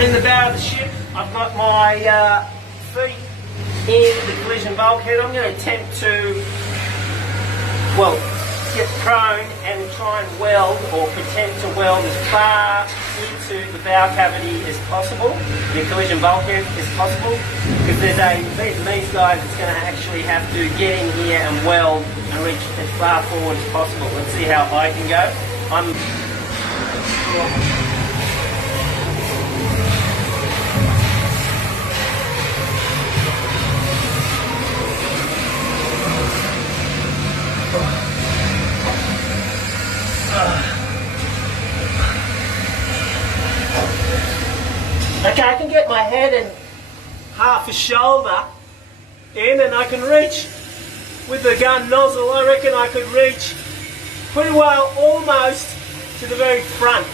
I'm in the bow of the ship. I've got my feet in the collision bulkhead. I'm going to attempt to, well, get prone and try and weld or pretend to weld as far into the bow cavity as possible, the collision bulkhead as possible, because there's these guys that's going to actually have to get in here and weld and reach as far forward as possible. Let's see how I can go. Okay, I can get my head and half a shoulder in, and I can reach with the gun nozzle. I reckon I could reach pretty well almost to the very front.